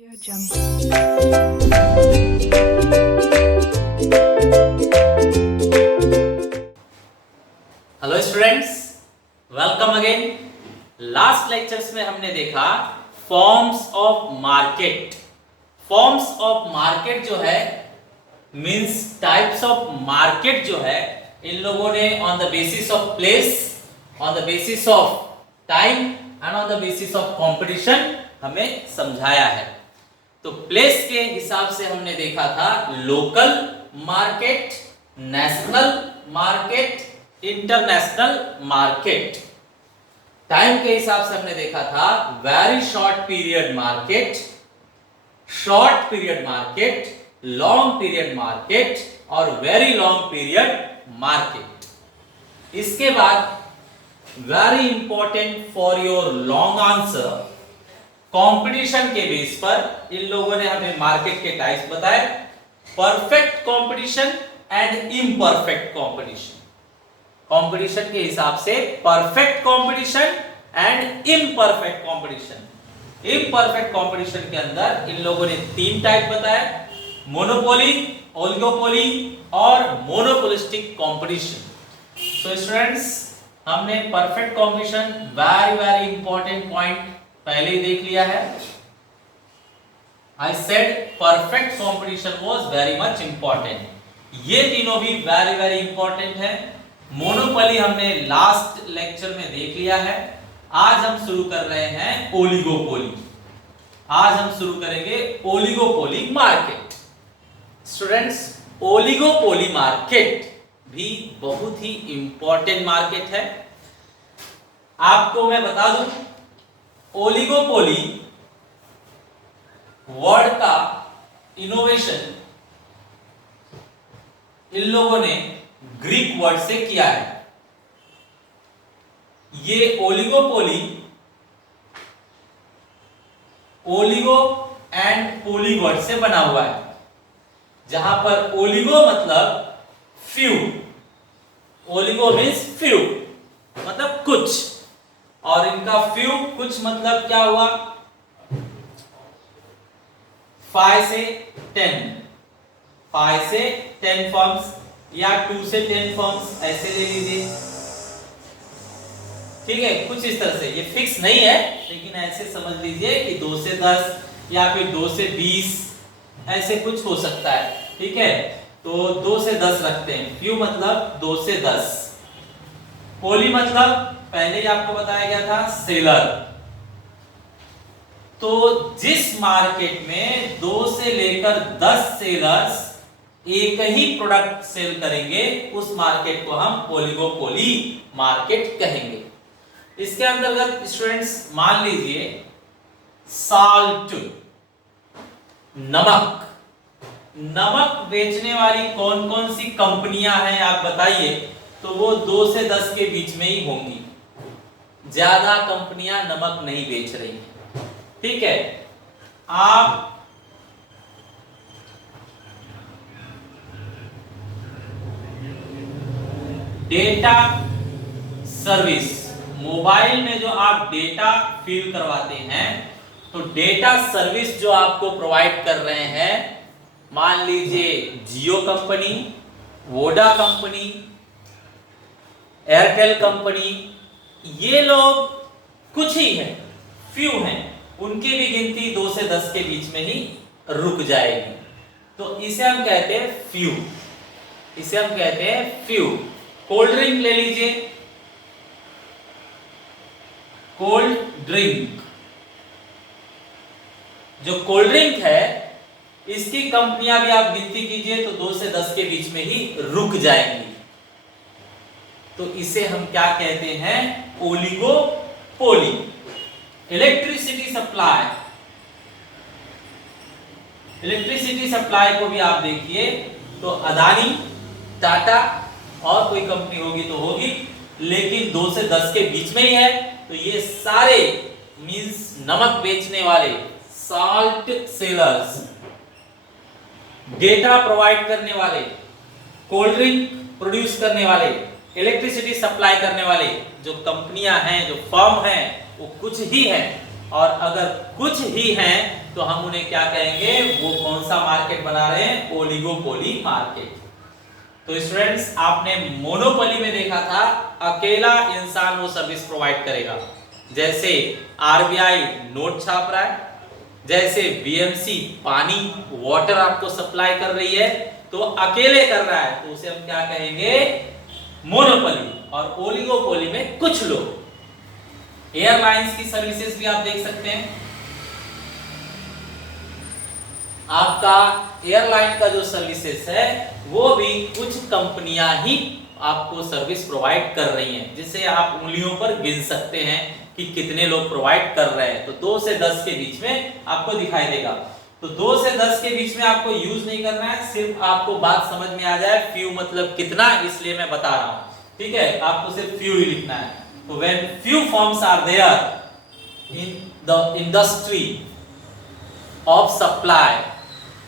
Audio Jungle. Hello students, welcome again. Last lectures में हमने देखा forms of market. Forms of market जो है मींस टाइप्स ऑफ मार्केट जो है इन लोगों ने on the basis of place, on the basis of time and on the basis of competition हमें समझाया है। तो प्लेस के हिसाब से हमने देखा था local market, national market, international market. Time के हिसाब से हमने देखा था very short period market, short period market, long period market और वेरी लॉन्ग पीरियड मार्केट। इसके बाद very important for your long answer, competition के बेस पर इन लोगों ने हमें मार्केट के टाइप्स बताए, perfect competition and imperfect competition. Competition के हिसाब से perfect competition and imperfect competition. Imperfect competition के अंदर इन लोगों ने तीन टाइप बताए, मोनोपोली, ओलिगोपोली और मोनोपोलिस्टिक कंपटीशन। सो स्टूडेंट्स, हमने perfect competition very very important point पहले ही देख लिया है। I said perfect competition was very much important. ये तीनों भी वेरी वेरी इंपॉर्टेंट है। मोनोपोली हमने लास्ट लेक्चर में देख लिया है। आज हम शुरू कर रहे हैं ओलिगोपोली। आज हम शुरू करेंगे oligopoly market. Students, oligopoly market भी बहुत ही इंपॉर्टेंट मार्केट है। आपको मैं बता दूं, ओलिगोपोली वर्ड का इनोवेशन इन लोगों ने ग्रीक वर्ड से किया है। ये oligopoly oligo and poly word से बना हुआ है, जहां पर ओलिगो मतलब फ्यू, ओलिगो मीन्स फ्यू मतलब कुछ, और इनका फ्यू कुछ मतलब क्या हुआ, 5 से 10, 5 से 10 फॉर्म्स या 2 से 10 फॉर्म्स ऐसे ले लीजिए। ठीक है, कुछ इस तरह से, ये फिक्स नहीं है लेकिन ऐसे समझ लीजिए कि 2 से 10 या फिर 2 से 20 ऐसे कुछ हो सकता है। ठीक है, तो 2 से 10 रखते हैं। फ्यू मतलब 2 से 10। पोली मतलब पहले ही आपको बताया गया था सेलर। तो जिस मार्केट में 2 से लेकर 10 सेलर्स एक ही प्रोडक्ट सेल करेंगे उस मार्केट को हम ओलिगोपोली मार्केट कहेंगे। इसके अंतर्गत स्टूडेंट्स मान लीजिए साल्ट, नमक, नमक बेचने वाली कौन कौन सी कंपनियां हैं आप बताइए, तो वो 2 से 10 के बीच में ही होंगी। ज्यादा कंपनियां नमक नहीं बेच रही हैं। ठीक है, आप डेटा सर्विस, मोबाइल में जो आप डेटा फिल करवाते हैं, तो डेटा सर्विस जो आपको प्रोवाइड कर रहे हैं, मान लीजिए Jio company, Voda company, Airtel company, ये लोग कुछ ही हैं, फ्यू हैं, उनकी भी गिनती 2 से 10 के बीच में ही रुक जाएगी। तो इसे हम कहते हैं फ्यू, इसे हम कहते हैं फ्यू। कोल्ड ड्रिंक ले लीजिए, कोल्ड ड्रिंक, जो कोल्ड ड्रिंक है इसकी कंपनियां भी आप गिनती कीजिए तो 2 से 10 के बीच में ही रुक जाएंगी। तो इसे हम क्या कहते हैं, oligopoly. Electricity supply, electricity supply को भी आप देखिए तो अदानी, टाटा और कोई कंपनी होगी तो होगी, लेकिन 2 से 10 के बीच में ही है। तो ये सारे मींस नमक बेचने वाले, साल्ट सेलर्स, डेटा प्रोवाइड करने वाले, कोल्ड ड्रिंक प्रोड्यूस करने वाले, इलेक्ट्रिसिटी सप्लाई करने वाले जो कंपनियां हैं, जो फर्म हैं, वो कुछ ही हैं। और अगर कुछ ही हैं तो हम उन्हें क्या कहेंगे, वो कौन सा मार्केट बना रहे हैं, ओलिगोपोली मार्केट। तो स्टूडेंट्स आपने मोनोपोली में देखा था अकेला इंसान वो सर्विस प्रोवाइड करेगा, जैसे आरबीआई नोट छाप रहा है, जैसे बीएमसी पानी वाटर आपको सप्लाई कर रही है, तो अकेले कर रहा है तो उसे हम क्या कहेंगे, मोनोपोली। और ओलिगोपोली में कुछ लोग, एयरलाइंस की सर्विसेज भी आप देख सकते हैं, आपका एयरलाइन का जो सर्विसेज है वो भी कुछ कंपनियां ही आपको सर्विस प्रोवाइड कर रही हैं, जिसे आप उंगलियों पर गिन सकते हैं कि कितने लोग प्रोवाइड कर रहे हैं। तो 2 से 10 के बीच में आपको दिखाई देगा। तो 2 से 10 के बीच में आपको यूज नहीं करना है, सिर्फ आपको बात समझ में आ जाए फ्यू मतलब कितना, इसलिए मैं बता रहा हूं, ठीक है। आपको सिर्फ फ्यू ही लिखना है। तो when few firms are there in the industry of supply,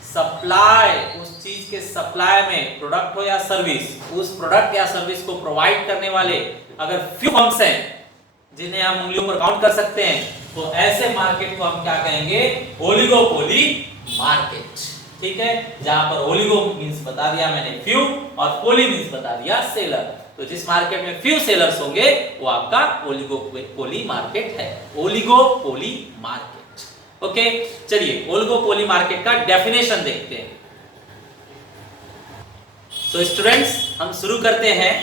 supply उस चीज के सप्लाई में, प्रोडक्ट हो या सर्विस, उस प्रोडक्ट या सर्विस को प्रोवाइड करने वाले अगर फ्यू फर्म्स हैं जिन्हें हम उंगलियों पर काउंट कर सकते हैं, तो ऐसे मार्केट को हम क्या कहेंगे, ओलिगोपोली मार्केट, ठीक है। जहां पर ओलिगो मींस बता दिया मैंने फ्यू और पोली मींस बता दिया सेलर। तो जिस मार्केट में फ्यू सेलर्स होंगे वो आपका ओलिगोपोली मार्केट है, ओलिगोपोली मार्केट। ओके, चलिए ओलिगोपोली मार्केट का डेफिनेशन देखते हैं। तो स्टूडेंट्स हम शुरू करते हैं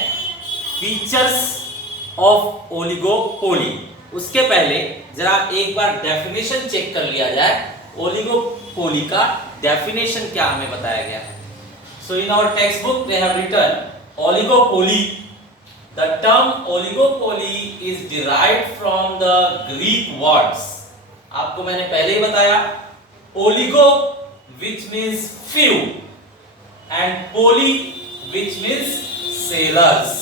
फीचर्स ऑफ ओलिगोपोली। उसके पहले जरा एक बार डेफिनेशन चेक कर लिया जाए, ओलिगोपोली का डेफिनेशन क्या हमें बताया गया है। So in our text book they have written oligopoly, the term oligopoly is derived from the Greek words. आपको मैंने पहले ही बताया, oligo which means few and poly which means sellers.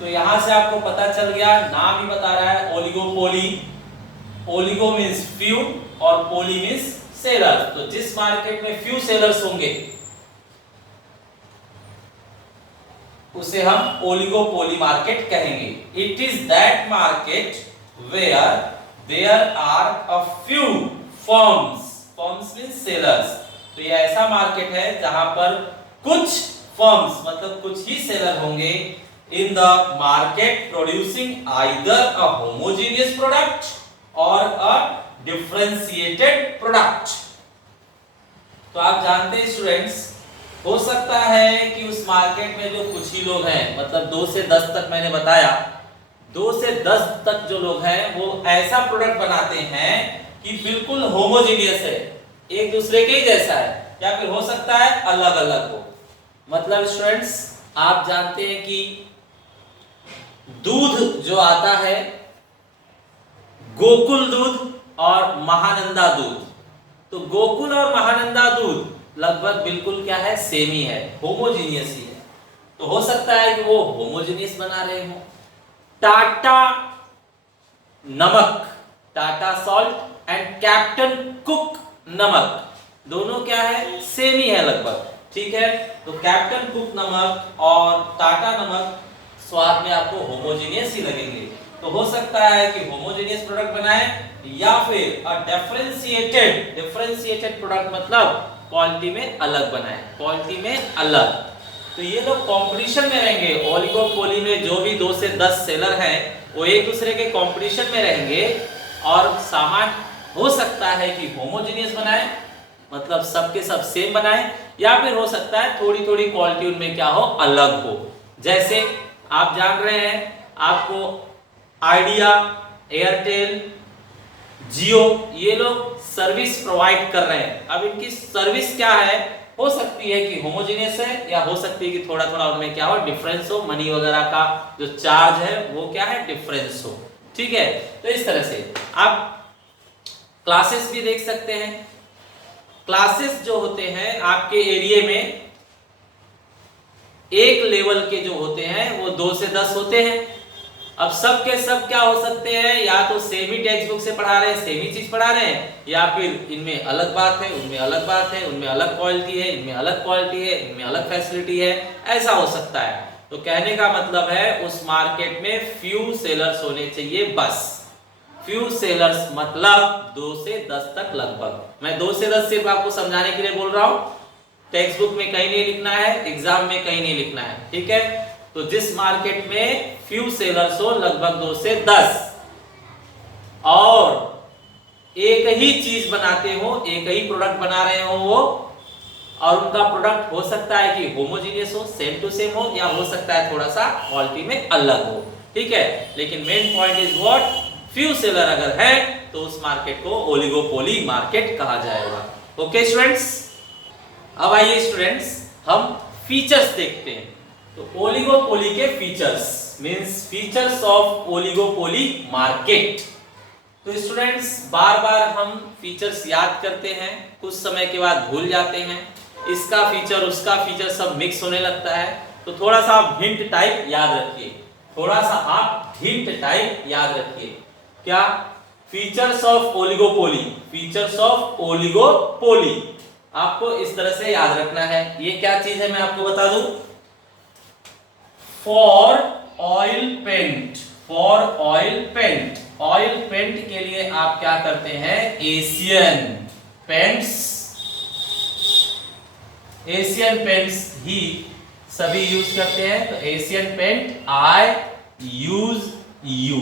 तो यहां से आपको पता चल गया, नाम ही बता रहा है ओलिगोपोली, ओलिगो मीन्स फ्यू और पोली मीन्स सेलर्स। तो जिस मार्केट में फ्यू सेलर्स होंगे उसे हम ओलिगोपोली मार्केट कहेंगे। It is that market where there are a few firms, firms means sellers। तो ये ऐसा मार्केट है जहां पर कुछ फर्म्स मतलब कुछ ही सेलर होंगे in the market producing either a homogeneous product or a differentiated product। तो आप जानते हैं स्टूडेंट्स, हो सकता है कि उस मार्केट में जो कुछ ही लोग हैं, मतलब 2 से 10 तक मैंने बताया, 2 से 10 तक जो लोग हैं वो ऐसा प्रोडक्ट बनाते हैं कि बिल्कुल होमोजेनियस है, एक दूसरे के ही जैसा है, या फिर हो सकता है अलग अलग हो। मतलब स्टूडेंट्स आप जानते हैं कि दूध जो आता है, गोकुल दूध और महानंदा दूध, तो गोकुल और महानंदा दूध लगभग बिल्कुल क्या है, सेम ही है, होमोजेनियस ही है। तो हो सकता है कि वो होमोजेनियस बना रहे हो। टाटा नमक, Tata salt and captain cook नमक, दोनों क्या है, सेम ही है लगभग, ठीक है। तो कैप्टन कुक नमक और टाटा नमक स्वाद में आपको होमोजेनियस ही लगेंगे। तो हो सकता है कि होमोजेनियस प्रोडक्ट बनाए या फिर अ डिफरेंशिएटेड प्रोडक्ट मतलब क्वालिटी में अलग बनाए, क्वालिटी में अलग। तो ये लोग कंपटीशन में रहेंगे, ओलिगोपोली में जो भी 2 से 10 सेलर हैं वो एक दूसरे के कंपटीशन में रहेंगे और सामान हो सकता है कि होमोजेनियस बनाए मतलब सबके सब सेम बनाए, या फिर हो सकता है थोड़ी थोड़ी क्वालिटी उनमें क्या हो, अलग हो। जैसे आप जान रहे हैं, आपको आइडिया, एयरटेल, जियो ये लोग सर्विस प्रोवाइड कर रहे हैं। अब इनकी सर्विस क्या है, हो सकती है कि होमोजेनियस है या हो सकती है कि थोड़ा थोड़ा उनमें क्या हो, डिफरेंस हो, मनी वगैरह का जो चार्ज है वो क्या है, डिफरेंस हो, ठीक है। तो इस तरह से आप क्लासेस भी देख सकते हैं। क्लासेस जो होते हैं आपके एरिया में एक लेवल के जो होते हैं वो 2 से 10 होते हैं। अब सब के सब क्या हो सकते हैं, या तो सेम ही टेक्स्ट बुक से पढ़ा रहे हैं, सेम ही चीज पढ़ा रहे हैं, या फिर इनमें अलग बात है, उनमें अलग बात है, उनमें अलग क्वालिटी है, इनमें अलग क्वालिटी है, इनमें अलग फैसिलिटी है, ऐसा हो सकता है। तो कहने का मतलब है उस मार्केट में फ्यू सेलर्स होने चाहिए, बस फ्यू सेलर्स मतलब 2 से 10 तक लगभग। मैं 2 से 10 सिर्फ आपको समझाने के लिए बोल रहा हूं, टेक्स्ट बुक में कहीं नहीं लिखना है, एग्जाम में कहीं नहीं लिखना है, ठीक है। तो जिस मार्केट में फ्यू सेलर्स हो लगभग 2 से 10 और एक ही चीज बनाते हो, एक ही प्रोडक्ट बना रहे हो वो, और उनका प्रोडक्ट हो सकता है कि होमोजीनियस हो, सेम टू सेम हो, या हो सकता है थोड़ा सा क्वालिटी में अलग हो, ठीक है। लेकिन main point is what, few seller अगर है तो उस मार्केट को ओलिगोपोली मार्केट कहा जाएगा। ओके स्टूडेंट्स, अब आइए स्टूडेंट्स हम फीचर्स देखते हैं। तो ओलिगोपोली के features means features of oligopoly market. तो स्टूडेंट्स बार बार हम फीचर्स याद करते हैं, कुछ समय के बाद भूल जाते हैं, इसका फीचर उसका फीचर सब मिक्स होने लगता है। तो थोड़ा सा आप हिंट टाइप याद रखिए, थोड़ा सा आप हिंट टाइप याद रखिए। क्या? Features of oligopoly, features of oligopoly आपको इस तरह से याद रखना है। ये क्या चीज है मैं आपको बता दूं, for oil paint, for oil paint, oil paint के लिए आप क्या करते हैं, एशियन पेंट्स, एशियन पेंट्स ही सभी यूज करते हैं। तो Asian paint I use you,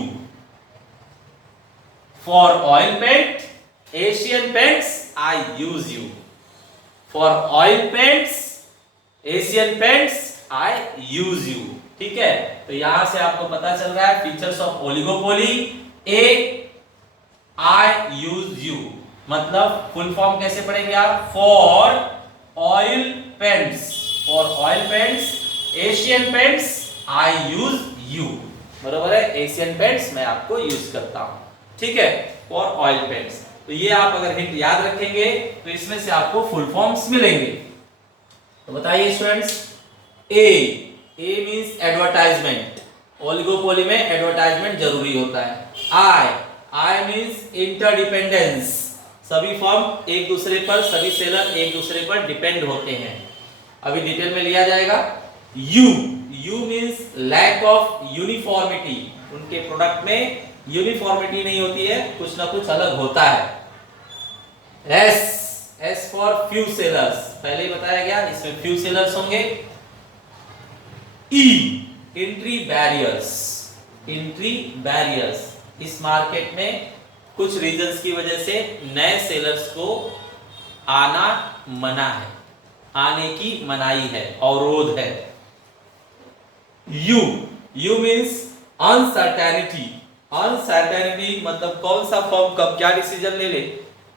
for oil paint Asian Paints I use you, for oil paints Asian Paints I use you, ठीक है। तो यहां से आपको पता चल रहा है features of oligopoly, A I use you मतलब फुल फॉर्म कैसे पढ़ेंगे आप, for oil paints, for oil paints Asian Paints I use you, बरोबर है, एशियन पेंट्स मैं आपको यूज करता हूं, ठीक है, फॉर ऑयल पेंट्स। तो ये आप अगर हिंट याद रखेंगे तो इसमें से आपको फुल फॉर्म्स मिलेंगे। तो बताइए स्टूडेंट्स, ए मींस एडवर्टाइजमेंट, ओलिगोपोली में एडवर्टाइजमेंट जरूरी होता है। आई मींस इंटरडिपेंडेंस, सभी फर्म एक दूसरे पर, सभी सेलर एक दूसरे पर डिपेंड होते हैं, अभी डिटेल में लिया जाएगा। You means lack of uniformity, उनके प्रोडक्ट में यूनिफॉर्मिटी नहीं होती है, कुछ ना कुछ अलग होता है। एस फॉर फ्यू सेलर्स, पहले ही बताया गया इसमें फ्यू सेलर्स होंगे। ई एंट्री बैरियर्स, एंट्री बैरियर्स, इस मार्केट में कुछ रीजंस की वजह से नए सेलर्स को आना मना है, आने की मनाही है, अवरोध है। यू मींस अनसर्टेनिटी, अनसर्टेनिटी मतलब कौन सा फर्म कब क्या डिसीजन ले ले,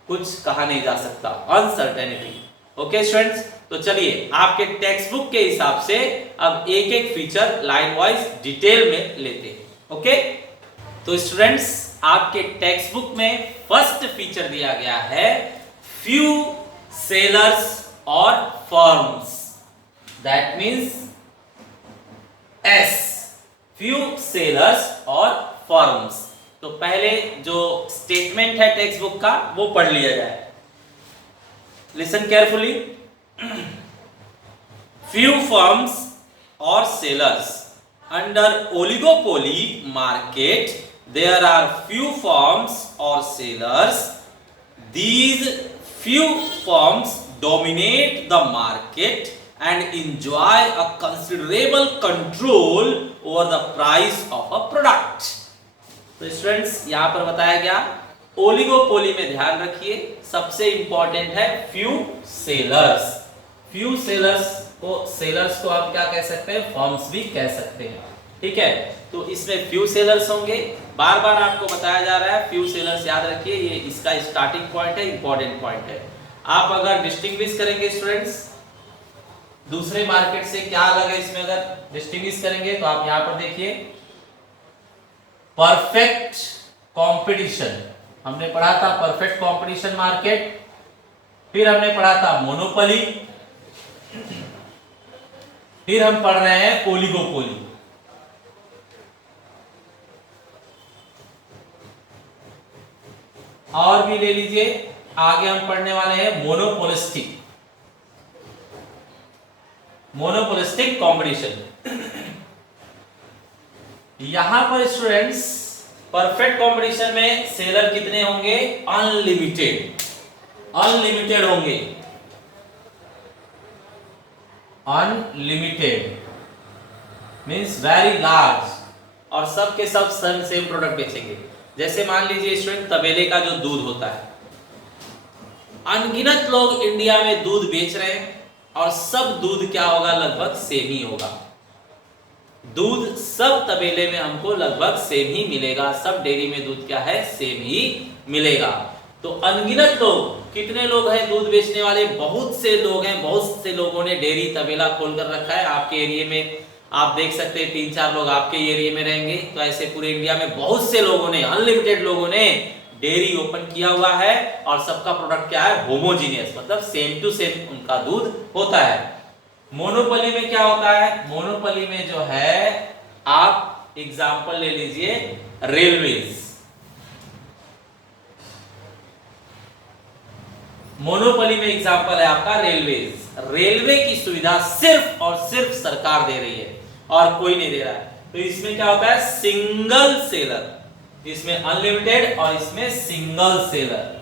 कुछ कहा नहीं जा सकता, अनसर्टेनिटी। ओके स्टूडेंट्स, तो चलिए आपके टेक्स्ट बुक के हिसाब से अब एक एक फीचर लाइन वाइज डिटेल में लेते हैं। ओके, तो स्टूडेंट्स आपके टेक्स्ट बुक में फर्स्ट फीचर दिया गया है फ्यू सेलर्स और firms, that means S, few sellers और फर्म्स। तो पहले जो स्टेटमेंट है टेक्स्ट बुक का वो पढ़ लिया जाए, listen carefully. Few firms or sellers under oligopoly market, there are few firms or sellers. These few firms dominate the market and enjoy a considerable control over the price of a product. तो students यहाँ पर बताया गया oligopoly में ध्यान रखिए सबसे important है फ्यू सेलर्स। फ्यू सेलर्स को आप क्या कह सकते हैं, फर्म्स भी कह सकते हैं, ठीक है। तो इसमें फ्यू सेलर्स होंगे, बार बार आपको बताया जा रहा है फ्यू सेलर्स याद रखिए, ये इसका स्टार्टिंग पॉइंट है, इंपॉर्टेंट पॉइंट है। आप अगर डिस्टिंग्विश करेंगे स्टूडेंट्स दूसरे मार्केट से क्या अलग है, इसमें अगर डिस्टिंग्विश करेंगे तो आप यहां पर देखिए परफेक्ट कंपटीशन, हमने पढ़ा था परफेक्ट कंपटीशन मार्केट, फिर हमने पढ़ा था मोनोपोली, फिर हम पढ़ रहे हैं ओलिगोपोली। और भी ले लीजिए, आगे हम पढ़ने वाले हैं मोनोपोलिस्टिक, मोनोपोलिस्टिक कंपटीशन। यहां पर स्टूडेंट्स परफेक्ट कंपटीशन में सेलर कितने होंगे? अनलिमिटेड, अनलिमिटेड होंगे, अनलिमिटेड मींस वेरी लार्ज, और सब के सब सेम प्रोडक्ट बेचेंगे। जैसे मान लीजिए स्टूडेंट, तबेले का जो दूध होता है, अनगिनत लोग इंडिया में दूध बेच रहे हैं और सब दूध क्या होगा? लगभग सेम ही होगा। दूध सब तबेले में हमको लगभग सेम ही मिलेगा, सब डेयरी में दूध क्या है? सेम ही मिलेगा। तो अनगिनत लोग, कितने लोग हैं दूध बेचने वाले? बहुत से लोग हैं, बहुत से लोगों ने डेयरी तबेला खोल कर रखा है। आपके एरिया में आप देख सकते हैं 3-4 लोग आपके एरिया में रहेंगे, तो ऐसे पूरे इंडिया में बहुत से लोगों ने, अनलिमिटेड लोगों ने डेयरी ओपन किया हुआ है और सबका प्रोडक्ट क्या है? होमोजीनियस, मतलब सेम टू सेम उनका दूध होता है। मोनोपोली में क्या होता है? मोनोपोली में जो है, आप एग्जांपल ले लीजिए रेलवेज। मोनोपोली में एग्जांपल है आपका रेलवेज। रेलवे की सुविधा सिर्फ और सिर्फ सरकार दे रही है और कोई नहीं दे रहा है। तो इसमें क्या होता है? सिंगल सेलर, इसमें अनलिमिटेड और इसमें सिंगल सेलर,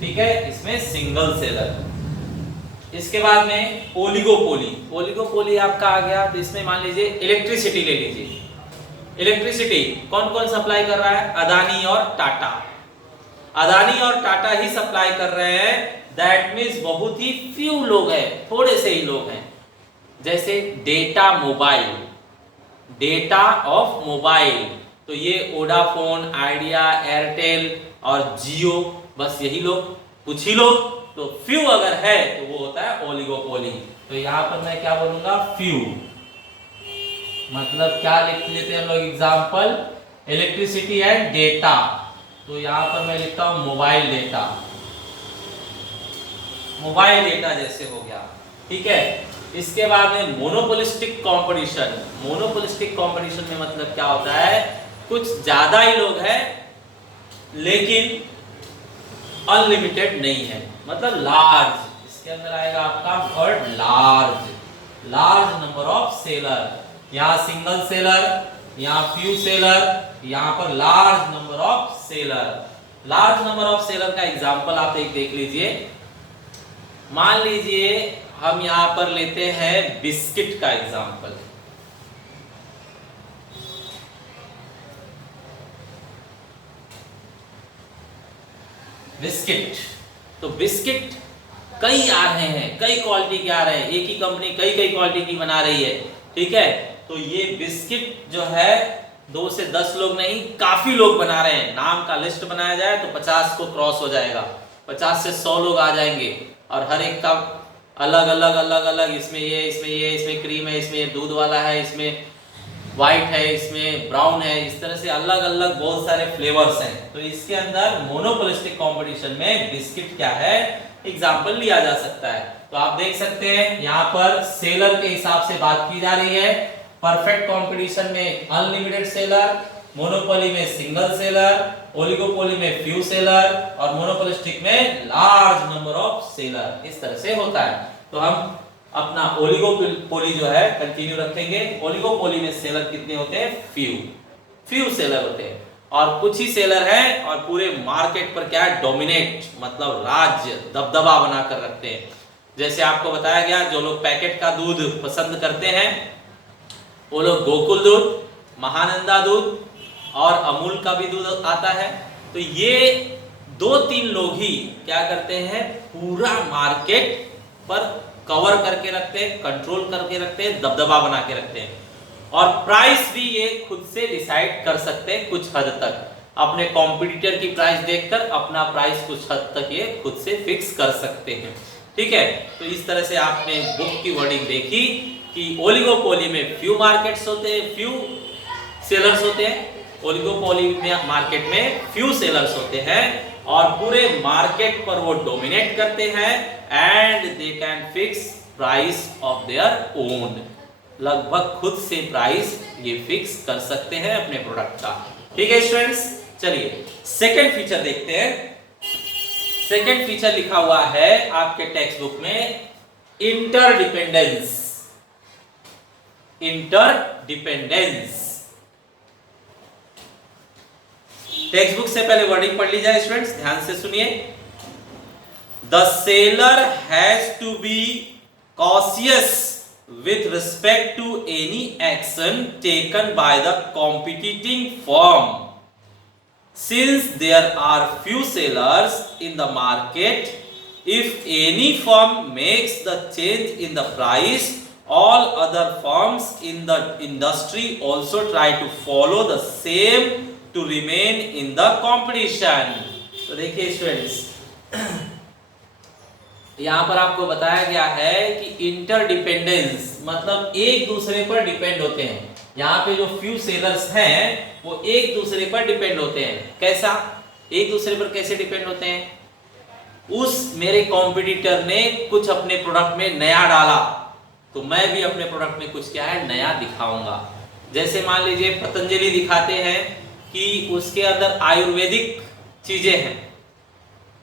ठीक है, इसमें सिंगल सेलर। इसके बाद में ओलिगोपोली। ओलिगोपोली आपका आ गया, तो इसमें मान लीजिए इलेक्ट्रिसिटी ले लीजिए। इलेक्ट्रिसिटी कौन कौन सप्लाई कर रहा है? अदानी और टाटा। अदानी और टाटा ही सप्लाई कर रहे हैं, दैट मीन्स बहुत ही फ्यू लोग हैं, थोड़े से ही लोग हैं। जैसे data mobile, data of mobile, तो ये वोडाफोन, आइडिया, एयरटेल और जियो, बस यही लोग, कुछ ही लोग। तो फ्यू अगर है तो वो होता है ओलिगोपोली। तो यहां पर मैं क्या बोलूंगा? फ्यू, मतलब क्या लिख लेते हैं हम लोग एग्जांपल? इलेक्ट्रिसिटी एंड डेटा, तो यहां पर मैं लिखता हूं मोबाइल डेटा, मोबाइल डेटा जैसे हो गया, ठीक है। इसके बाद में मोनोपोलिस्टिक कंपटीशन। मोनोपोलिस्टिक कंपटीशन में मतलब क्या होता है? कुछ ज्यादा ही लोग हैं लेकिन अनलिमिटेड नहीं है, मतलब लार्ज, इसके अंदर आएगा आपका word large, large number of seller. यहाँ सिंगल सेलर, यहाँ फ्यू सेलर, यहाँ पर large number of seller. Large number of seller का एग्जांपल आप एक देख लीजिए। मान लीजिए हम यहां पर लेते हैं बिस्किट का एग्जांपल। बिस्किट, तो बिस्किट कई आ रहे हैं, कई क्वालिटी के आ रहे हैं, एक ही कंपनी कई कई क्वालिटी की बना रही है, ठीक है। तो ये बिस्किट जो है 2 से 10 लोग नहीं, काफी लोग बना रहे हैं। नाम का लिस्ट बनाया जाए तो 50 को क्रॉस हो जाएगा, 50 से 100 लोग आ जाएंगे और हर एक का अलग अलग अलग अलग, इसमें ये, इसमें ये, इसमें क्रीम है, इसमें ये दूध वाला है, इसमें व्हाइट है, इसमें ब्राउन है, इस तरह से अलग अलग बहुत सारे फ्लेवर्स हैं। तो इसके अंदर मोनोपोलिस्टिक कंपटीशन में बिस्किट क्या है, एग्जांपल लिया जा सकता है। तो आप देख सकते हैं यहाँ पर सेलर के हिसाब से बात की जा रही है। परफेक्ट कंपटीशन में अनलिमिटेड सेलर, मोनोपोली में सिंगल सेलर, ओलिगोपोली में फ्यू सेलर और मोनोपोलिस्टिक में लार्ज नंबर ऑफ सेलर, इस तरह से होता है। तो हम अपना ओलिगोपोली जो है कंटिन्यू रखेंगे। ओलिगोपोली में सेलर कितने होते हैं? फ्यू सेलर होते हैं और कुछ ही सेलर हैं और पूरे मार्केट पर क्या है? डोमिनेट, मतलब राज्य, दबदबा बनाकर रखते हैं। जैसे आपको बताया गया, जो लोग पैकेट का दूध पसंद करते हैं वो लोग गोकुल दूध, महानंदा दूध और अमूल का भी दूध आता है। तो ये 2-3 लोग ही क्या करते हैं? पूरा मार्केट पर कवर करके रखते हैं, कंट्रोल करके रखते हैं, दबदबा बना के रखते हैं और प्राइस भी ये खुद से डिसाइड कर सकते हैं कुछ हद तक। अपने कॉम्पिटिटर की प्राइस देखकर अपना प्राइस कुछ हद तक ये खुद से फिक्स कर सकते हैं, ठीक है। तो इस तरह से आपने बुक की वर्डिंग देखी कि ओलिगोपोली में फ्यू मार्केट्स होते हैं, फ्यू सेलर्स होते हैं। ओलिगोपोली में मार्केट में फ्यू सेलर्स होते हैं और पूरे मार्केट पर वो डोमिनेट करते हैं and they can fix price of their own. लगभग खुद से प्राइस ये फिक्स कर सकते हैं अपने प्रोडक्ट का, ठीक है स्टूडेंट्स। चलिए सेकंड फीचर देखते हैं। सेकंड फीचर लिखा हुआ है आपके टेक्स्ट बुक में interdependence. Interdependence interdependence. Text book से पहले वर्डिंग पढ़ ली जाए स्टूडेंट्स, ध्यान से सुनिए। The seller has to be cautious with respect to any action taken by the competing firm. Since there are few sellers in the market, if any firm makes the change in the price, all other firms in the industry also try to follow the same to remain in the competition. तो देखिए students, यहाँ पर आपको बताया गया है कि interdependence मतलब एक दूसरे पर डिपेंड होते हैं। यहाँ पे जो फ्यू सेलर्स हैं वो एक दूसरे पर डिपेंड होते हैं। कैसा? एक दूसरे पर कैसे डिपेंड होते हैं? उस मेरे कॉम्पिटिटर ने कुछ अपने प्रोडक्ट में नया डाला तो मैं भी अपने प्रोडक्ट में कुछ क्या है नया दिखाऊंगा। जैसे मान लीजिए पतंजलि दिखाते हैं कि उसके अंदर आयुर्वेदिक चीजें हैं,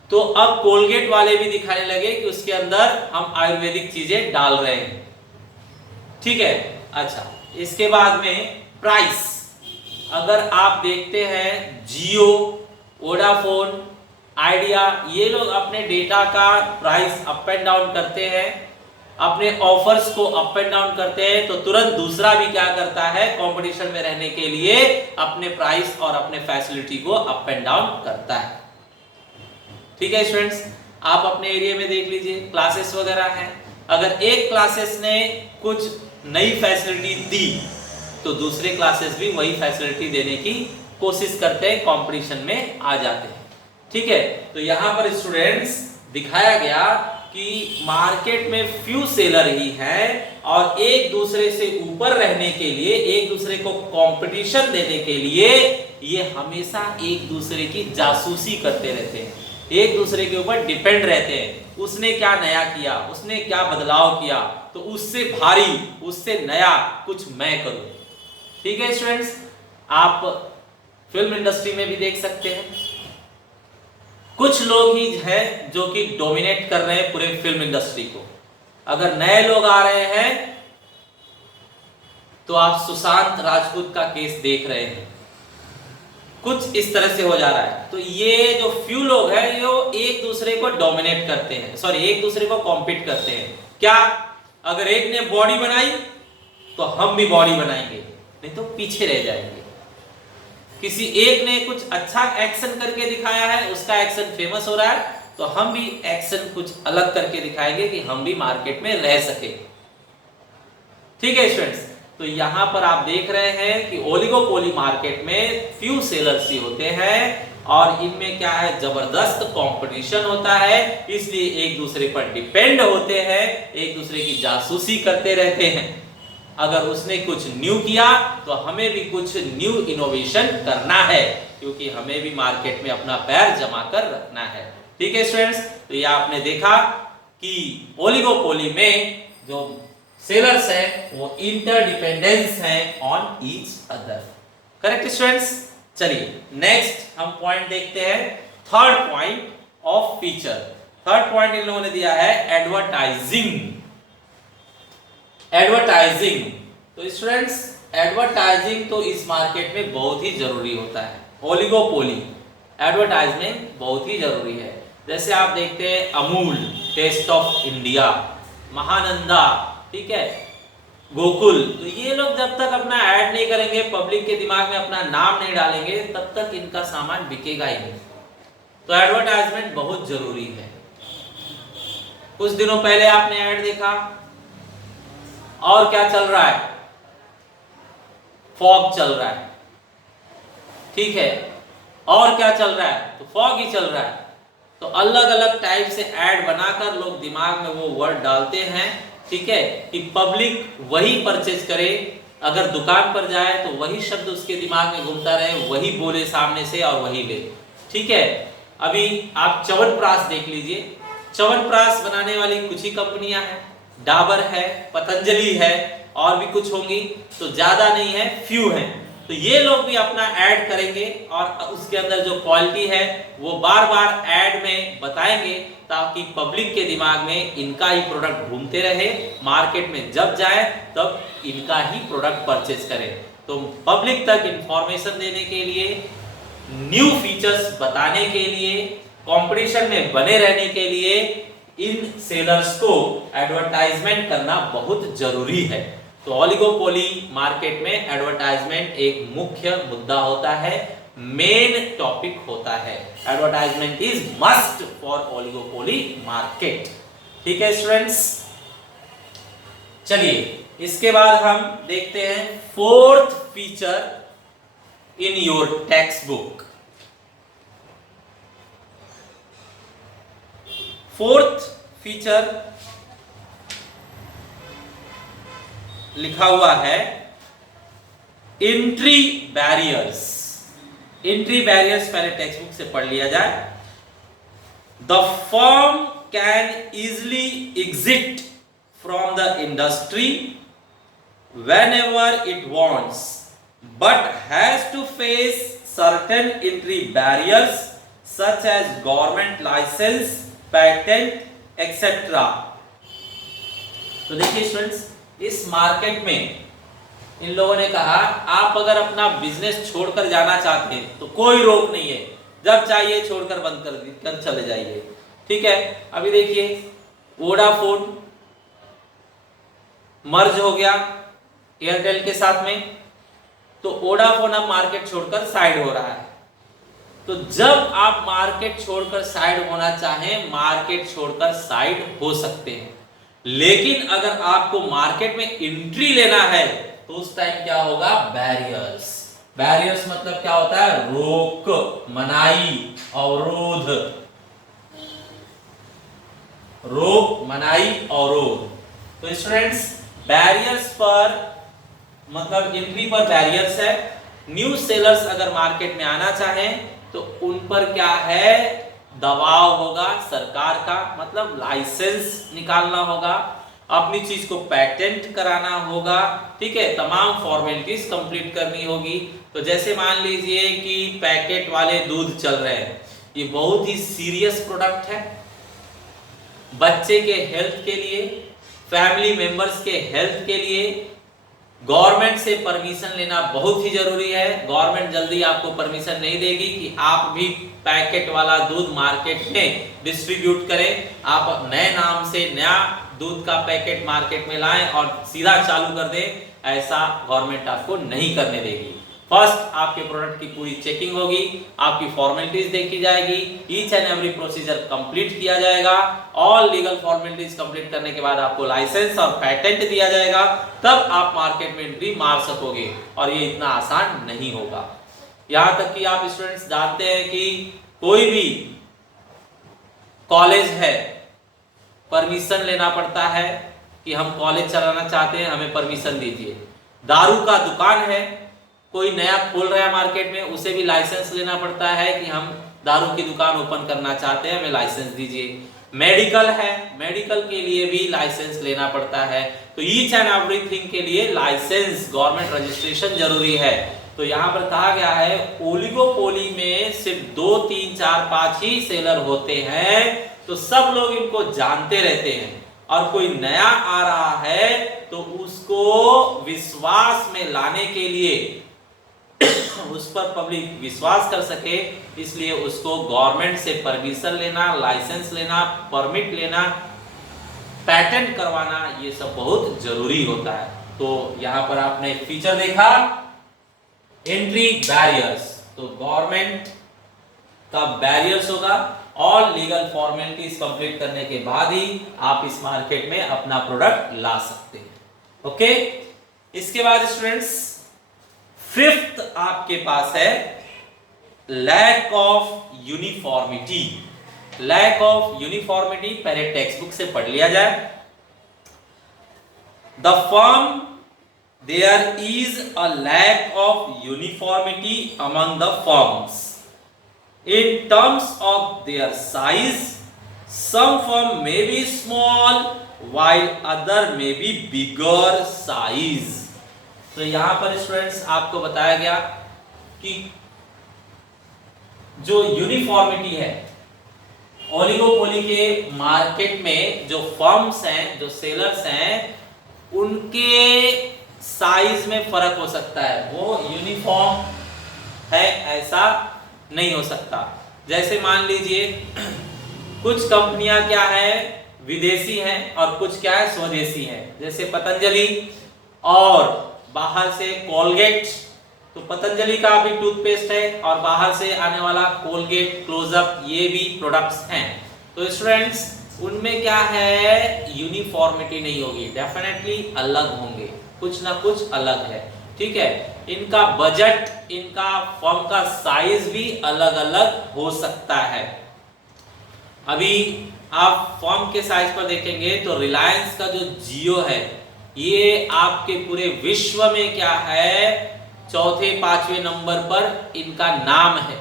तो अब कोलगेट वाले भी दिखाने लगे कि उसके अंदर हम आयुर्वेदिक चीजें डाल रहे हैं। ठीक है, अच्छा, इसके बाद में प्राइस, अगर आप देखते हैं जियो, वोडाफोन, आइडिया, ये लोग अपने डेटा का प्राइस अप एंड डाउन करते हैं, अपने ऑफर्स को अप एंड डाउन करते हैं, तो तुरंत दूसरा भी क्या करता है कंपटीशन में रहने के लिए अपने प्राइस और अपने फैसिलिटी को अप एंड डाउन करता है। ठीक है स्टूडेंट्स, आप अपने एरिया में देख लीजिए, क्लासेस वगैरह हैं, अगर एक क्लासेस ने कुछ नई फैसिलिटी दी तो दूसरे क्लासेस भी वही फैसिलिटी देने की कोशिश करते हैं, कंपटीशन में आ जाते हैं। ठीक है, तो यहाँ पर स्टूडेंट्स दिखाया गया कि मार्केट में फ्यू सेलर ही हैं और एक दूसरे से ऊपर रहने के लिए, एक दूसरे को कंपटीशन देने के लिए ये हमेशा एक दूसरे की जासूसी करते रहते हैं, एक दूसरे के ऊपर डिपेंड रहते हैं। उसने क्या नया किया, उसने क्या बदलाव किया, तो उससे भारी, उससे नया कुछ मैं करूं। ठीक है स्टूडेंट्स, आप फिल्म इंडस्ट्री में भी देख सकते हैं, कुछ लोग ही हैं जो कि डोमिनेट कर रहे हैं पूरे फिल्म इंडस्ट्री को। अगर नए लोग आ रहे हैं तो आप सुशांत राजपूत का केस देख रहे हैं, कुछ इस तरह से हो जा रहा है। तो ये जो फ्यू लोग हैं ये एक दूसरे को डोमिनेट करते हैं, सॉरी एक दूसरे को कॉम्पीट करते हैं। क्या? अगर एक ने बॉडी बनाई तो हम भी बॉडी बनाएंगे, नहीं तो पीछे रह जाएंगे। किसी एक ने कुछ अच्छा एक्शन करके दिखाया है, उसका एक्शन फेमस हो रहा है, तो हम भी एक्शन कुछ अलग करके दिखाएंगे कि हम भी मार्केट में रह सके। ठीक है स्टूडेंट्स, तो यहां पर आप देख रहे हैं कि ओलिगोपोली मार्केट में फ्यू सेलर्स ही होते हैं और इनमें क्या है जबरदस्त कंपटीशन होता है, इसलिए एक दूसरे पर डिपेंड होते हैं, एक दूसरे की जासूसी करते रहते हैं। अगर उसने कुछ न्यू किया तो हमें भी कुछ न्यू इनोवेशन करना है, क्योंकि हमें भी मार्केट में अपना पैर जमा कर रखना है। ठीक है स्टूडेंट्स, तो ये आपने देखा कि ओलिगोपोली में जो सेलर्स हैं वो इंटरडिपेंडेंस हैं on each other. Correct students, चलिए नेक्स्ट हम पॉइंट देखते हैं, third point of feature. Third point in लोगों ने दिया है एडवर्टाइजिंग। एडवर्टाइजिंग, तो स्टूडेंट्स एडवर्टाइजिंग तो इस मार्केट में बहुत ही जरूरी होता है। ओलिगोपोली एडवर्टाइजमेंट बहुत ही जरूरी है। जैसे आप देखते हैं Amul, taste of India, Mahananda, ठीक है, गोकुल, तो ये लोग जब तक अपना ऐड नहीं करेंगे, पब्लिक के दिमाग में अपना नाम नहीं डालेंगे, तब तक इनका सामान बिकेगा ही नहीं। तो एडवर्टाइजमेंट बहुत जरूरी है। कुछ दिनों पहले आपने ऐड देखा, और क्या चल रहा है, फॉग चल रहा है, ठीक है, और क्या चल रहा है, तो फॉग ही चल रहा है। तो अलग अलग टाइप से ऐड बनाकर लोग दिमाग में वो वर्ड डालते हैं, ठीक है, कि पब्लिक वही परचेज करे, अगर दुकान पर जाए तो वही शब्द उसके दिमाग में घूमता रहे, वही बोले सामने से और वही ले। ठीक है, अभी आप च्यवनप्राश देख लीजिए, च्यवनप्राश बनाने वाली कुछ ही कंपनियां हैं, डाबर है, पतंजलि है, और भी कुछ होंगी, तो ज्यादा नहीं है, फ्यू हैं। तो ये लोग भी अपना ऐड करेंगे और उसके अंदर जो क्वालिटी है वो बार बार ऐड में बताएंगे, ताकि पब्लिक के दिमाग में इनका ही प्रोडक्ट घूमते रहे, मार्केट में जब जाए तब इनका ही प्रोडक्ट परचेज करें। तो पब्लिक तक इंफॉर्मेशन देने के लिए, न्यू फीचर्स बताने के लिए, कंपटीशन में बने रहने के लिए इन सेलर्स को एडवर्टाइजमेंट करना बहुत जरूरी है। तो ओलिगोपोली मार्केट में एडवर्टाइजमेंट एक मुख्य मुद्दा होता है, मेन टॉपिक होता है। Advertisement is must for oligopoly market. ठीक है स्टूडेंट्स, चलिए इसके बाद हम देखते हैं fourth feature in your text book. Fourth feature लिखा हुआ है एंट्री बैरियर्स। एंट्री बैरियर्स पहले टेक्स्ट बुक से पढ़ लिया जाए। The firm can easily exit from the industry whenever it wants, but has to face certain entry barriers such as government license, patent, etc. तो देखिए स्टूडेंट्स, इस market में इन लोगों ने कहा आप अगर अपना बिजनेस छोड़कर जाना चाहते हैं तो कोई रोक नहीं है, जब चाहिए छोड़कर बंद कर चले जाइए। ठीक है, अभी देखिए वोडाफोन मर्ज हो गया एयरटेल के साथ में, तो वोडाफोन अब मार्केट छोड़कर साइड हो रहा है। तो जब आप मार्केट छोड़कर साइड होना चाहें, मार्केट छोड़कर साइड हो सकते हैं, लेकिन अगर आपको मार्केट में एंट्री लेना है तो उस टाइम क्या होगा, बैरियर्स। बैरियर्स मतलब क्या होता है, रोक, मनाही, अवरोध। रोक, मनाही, अवरोध। तो स्टूडेंट्स, बैरियर्स पर मतलब एंट्री पर बैरियर्स है। न्यू सेलर्स अगर मार्केट में आना चाहें तो उन पर क्या है, दबाव होगा सरकार का, मतलब लाइसेंस निकालना होगा, अपनी चीज को पेटेंट कराना होगा। ठीक है, तमाम फॉर्मेलिटीज कंप्लीट करनी होगी। तो जैसे मान लीजिए कि पैकेट वाले दूध चल रहे हैं, ये बहुत ही सीरियस प्रोडक्ट है, बच्चे के हेल्थ के लिए, फैमिली मेंबर्स के हेल्थ के लिए गवर्नमेंट से परमिशन लेना बहुत ही जरूरी है। गवर्नमेंट जल्दी आपको परमिशन नहीं देगी कि आप भी पैकेट वाला दूध मार्केट में डिस्ट्रीब्यूट करें। आप नए नाम से नया दूध का पैकेट मार्केट में लाएं और सीधा चालू कर दें, ऐसा गवर्नमेंट आपको नहीं करने देगी। फर्स्ट आपके प्रोडक्ट की पूरी चेकिंग होगी, आपकी फॉर्मेलिटीज देखी जाएगी, each and every procedure complete किया जाएगा। ऑल लीगल फॉर्मेलिटीज कंप्लीट करने के बाद आपको लाइसेंस और पेटेंट दिया जाएगा, तब आप मार्केट में एंट्री मार सकोगे। और ये इतना आसान नहीं होगा। यहां तक कि आप स्टूडेंट्स जानते हैं कि कोई भी कॉलेज है, परमिशन लेना पड़ता है कि हम कॉलेज चलाना चाहते हैं, हमें परमिशन दीजिए। दारू का दुकान है, कोई नया खोल रहा है मार्केट में, उसे भी लाइसेंस लेना पड़ता है कि हम दारू की दुकान ओपन करना चाहते हैं, हमें लाइसेंस दीजिए। मेडिकल है, मेडिकल के लिए भी लाइसेंस लेना पड़ता है। तो ईच एंड एवरीथिंग के लिए लाइसेंस, गवर्नमेंट रजिस्ट्रेशन जरूरी है। तो यहाँ पर कहा गया है ओलिगोपोली में सिर्फ 2, 3, 4, 5 ही सेलर होते हैं, तो सब लोग इनको जानते रहते हैं। और कोई नया आ रहा है तो उसको विश्वास में लाने के लिए, उस पर पब्लिक विश्वास कर सके, इसलिए उसको गवर्नमेंट से परमिशन लेना, लाइसेंस लेना, परमिट लेना, पेटेंट करवाना, ये सब बहुत जरूरी होता है। तो यहां पर आपने एक फीचर देखा, एंट्री बैरियर्स। तो गवर्नमेंट का बैरियर्स होगा, ऑल लीगल फॉर्मेलिटीज कंप्लीट करने के बाद ही आप इस मार्केट में अपना प्रोडक्ट ला सकते हैं। ओके, इसके बाद स्टूडेंट्स फिफ्थ आपके पास है lack of uniformity. Lack of uniformity पहले टेक्स्ट बुक से पढ़ लिया जाए। The firm there is a lack of uniformity among the firms in terms of their size. Some firm may be small while other may be bigger size. तो यहाँ पर students आपको बताया गया कि जो यूनिफॉर्मिटी है ओलिगोपोली के मार्केट में, जो फर्म्स हैं, जो सेलर्स हैं, उनके साइज में फर्क हो सकता है, वो यूनिफॉर्म है ऐसा नहीं हो सकता। जैसे मान लीजिए कुछ कंपनियां क्या है विदेशी हैं और कुछ क्या है स्वदेशी हैं। जैसे पतंजलि और बाहर से कोलगेट, तो पतंजलि का भी टूथपेस्ट है और बाहर से आने वाला कोलगेट, क्लोजअप, ये भी प्रोडक्ट्स हैं। तो स्टूडेंट्स उनमें क्या है यूनिफॉर्मिटी नहीं होगी, डेफिनेटली अलग होंगे, कुछ ना कुछ अलग है। ठीक है, इनका बजट, इनका फर्म का साइज भी अलग अलग हो सकता है। अभी आप फर्म के साइज पर देखेंगे तो रिलायंस का जो जियो है ये आपके पूरे विश्व में क्या है चौथे पांचवें नंबर पर इनका नाम है।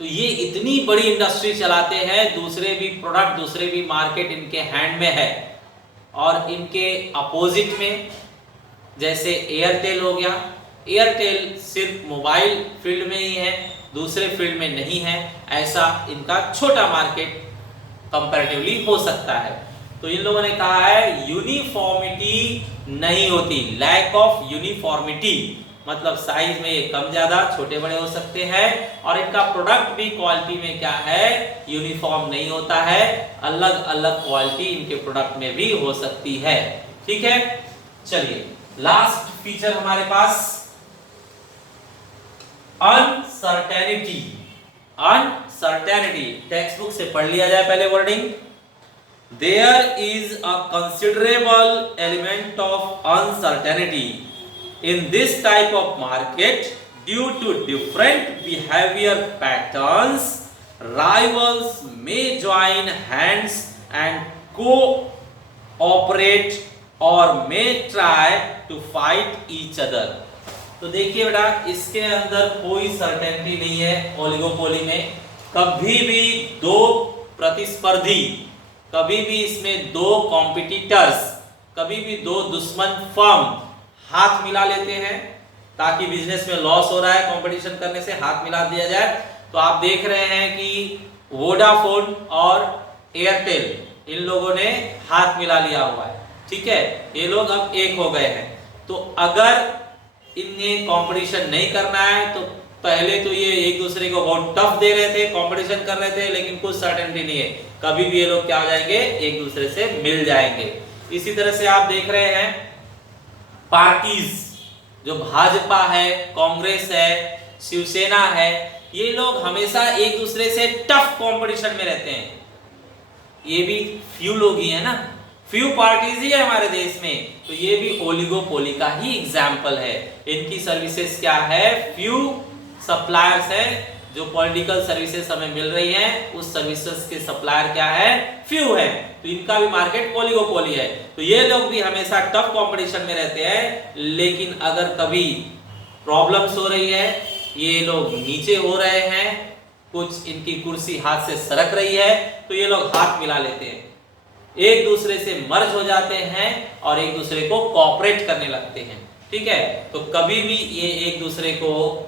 तो ये इतनी बड़ी इंडस्ट्री चलाते हैं, दूसरे भी प्रोडक्ट, दूसरे भी मार्केट इनके हैंड में है। और इनके अपोजिट में जैसे एयरटेल हो गया, एयरटेल सिर्फ मोबाइल फील्ड में ही है, दूसरे फील्ड में नहीं है, ऐसा इनका छोटा मार्केट कंपैरेटिवली हो सकता है। तो इन लोगों ने कहा है यूनिफॉर्मिटी नहीं होती, लैक ऑफ यूनिफॉर्मिटी, मतलब साइज में ये कम ज्यादा छोटे बड़े हो सकते हैं और इनका प्रोडक्ट भी क्वालिटी में क्या है यूनिफॉर्म नहीं होता है, अलग अलग क्वालिटी इनके प्रोडक्ट में भी हो सकती है। ठीक है, चलिए लास्ट फीचर हमारे पास अनसर्टेनिटी। अनसर्टेनिटी टेक्स्ट बुक से पढ़ लिया जाए पहले wording. There is a considerable element of uncertainty in this type of market due to different behavior patterns. Rivals may join hands and cooperate or may try to fight each other. तो देखिए बेटा इसके अंदर कोई certainty नहीं है। Oligopoly में कभी भी दो प्रतिस्पर्धी, कभी भी इसमें दो कॉम्पिटिटर्स, कभी भी दो दुश्मन फर्म हाथ मिला लेते हैं ताकि बिजनेस में लॉस हो रहा है कंपटीशन करने से, हाथ मिला दिया जाए। तो आप देख रहे हैं कि वोडाफोन और एयरटेल इन लोगों ने हाथ मिला लिया हुआ है। ठीक है, ये लोग अब एक हो गए हैं। तो अगर इन्हें कंपटीशन नहीं करना है तो पहले तो ये एक दूसरे को बहुत टफ दे रहे थे, कंपटीशन कर रहे थे, लेकिन कुछ सर्टेनिटी नहीं है, कभी भी ये लोग क्या हो जाएंगे एक दूसरे से मिल जाएंगे। इसी तरह से आप देख रहे हैं पार्टीज, जो भाजपा है, कांग्रेस है, शिवसेना है, ये लोग हमेशा एक दूसरे से टफ कंपटीशन में रहते हैं। ये भी फ्यू लोग ही है ना, फ्यू पार्टीज ही है हमारे देश में, तो ये भी ओलिगोपोली का ही एग्जाम्पल है। इनकी सर्विसेज क्या है, फ्यू सप्लायर्स है, जो पॉलिटिकल सर्विसेज हमें मिल रही हैं उस सर्विसेज के सप्लायर क्या है फ्यू है। तो इनका भी मार्केट ओलिगोपोली है। तो ये लोग भी हमेशा टफ कंपटीशन में रहते हैं, लेकिन अगर कभी प्रॉब्लम्स हो रही है, ये लोग नीचे हो रहे हैं, कुछ इनकी कुर्सी हाथ से सरक रही है, तो ये लोग हाथ मिला लेते हैं, एक दूसरे से मर्ज हो जाते हैं और एक दूसरे को कोऑपरेट करने लगते हैं। ठीक है, तो कभी भी ये एक दूसरे को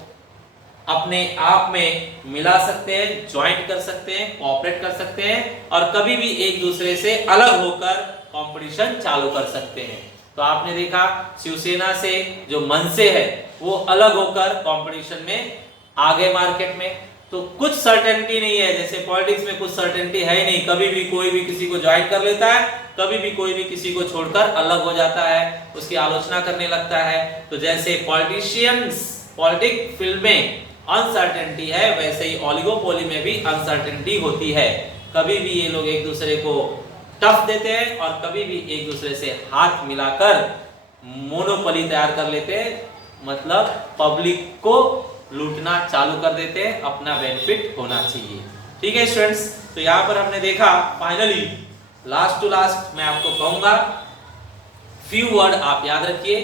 अपने आप में मिला सकते हैं, ज्वाइंट कर सकते हैं, कोऑपरेट कर सकते हैं और कभी भी एक दूसरे से अलग होकर कंपटीशन चालू कर सकते हैं। तो आपने देखा शिवसेना से जो मनसे है वो अलग होकर कंपटीशन में आ गए मार्केट में। तो कुछ सर्टेनिटी नहीं है, जैसे पॉलिटिक्स में कुछ सर्टेनिटी है ही नहीं, कभी भी कोई भी किसी को ज्वाइन कर लेता है, कभी भी कोई भी किसी को छोड़कर अलग हो जाता है, उसकी आलोचना करने लगता है। तो जैसे पॉलिटिशियंस पॉलिटिक्स फील्ड में अनसर्टेनिटी है, वैसे ही ओलिगोपोली में भी अनसर्टेनिटी होती है। कभी भी ये लोग एक दूसरे को टफ देते हैं और कभी भी एक दूसरे से हाथ मिलाकर मोनोपोली तैयार कर लेते हैं, मतलब पब्लिक को लूटना चालू कर देते हैं, अपना बेनिफिट होना चाहिए। ठीक है स्टूडेंट्स, तो यहाँ पर हमने देखा फाइनली लास्ट टू लास्ट मैं आपको कहूंगा फ्यू वर्ड आप याद रखिए।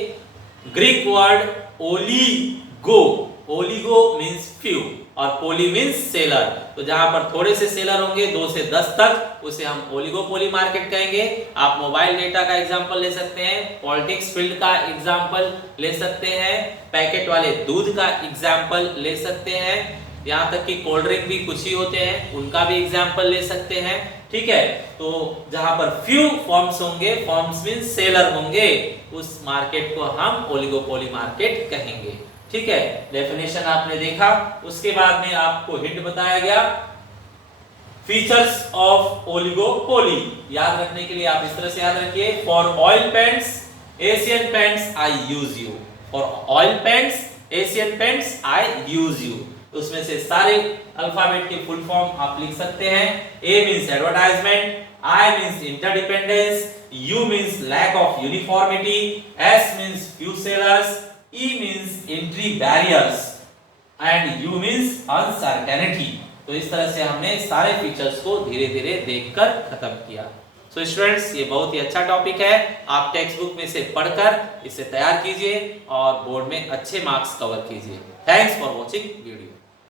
Greek word oligo, oligo means few, और पोली मीन्स सेलर। तो जहां पर थोड़े से सेलर होंगे 2 से 10 तक, उसे हम ओलिगोपोली मार्केट कहेंगे। आप मोबाइल डेटा का एग्जांपल ले सकते हैं, पॉलिटिक्स फील्ड का एग्जांपल ले सकते हैं, पैकेट वाले दूध का एग्जांपल ले सकते हैं, यहाँ तक कि कोल्ड ड्रिंक भी कुछ ही होते हैं, उनका भी एग्जांपल ले सकते हैं। ठीक है, तो जहां पर फ्यू फॉर्म्स होंगे, फॉर्म्स मींस सेलर होंगे, उस मार्केट को हम ओलिगोपोली मार्केट कहेंगे। ठीक है, डेफिनेशन आपने देखा। उसके बाद में आपको हिंट बताया गया फीचर्स ऑफ ओलिगोपोली। याद रखने के लिए आप इस तरह से याद रखिए, for oil paints Asian Paints I use you, for oil paints Asian Paints I use you. उसमें से सारे अल्फाबेट के फुल फॉर्म आप लिख सकते हैं। A means advertisement, I means interdependence, U means lack of uniformity, S means few sellers, E means entry barriers and U means uncertainty. तो इस तरह से हमने सारे फीचर्स को धीरे धीरे देखकर खत्म किया। सो स्टूडेंट्स, ये बहुत ही अच्छा टॉपिक है, आप टेक्स्ट बुक में से पढ़कर इसे तैयार कीजिए और बोर्ड में अच्छे मार्क्स कवर कीजिए। Thanks for watching video.